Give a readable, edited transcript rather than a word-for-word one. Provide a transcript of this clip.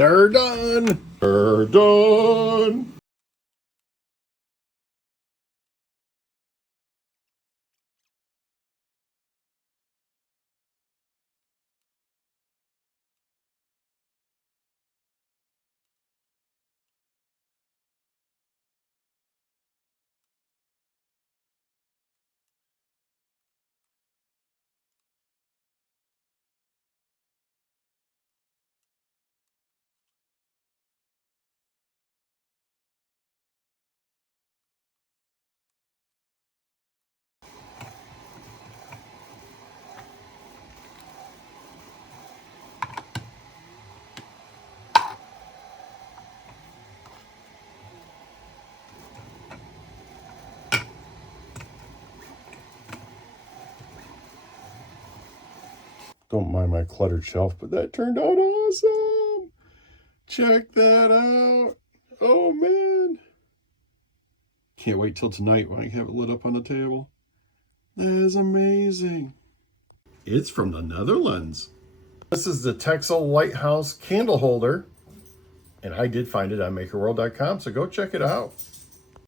They're done. They're done. Don't mind my cluttered shelf, but that turned out awesome. Check that out. Oh, man. Can't wait till tonight when I have it lit up on the table. That is amazing. It's from the Netherlands. This is the Texel Lighthouse candle holder, and I did find it on MakerWorld.com, so go check it out.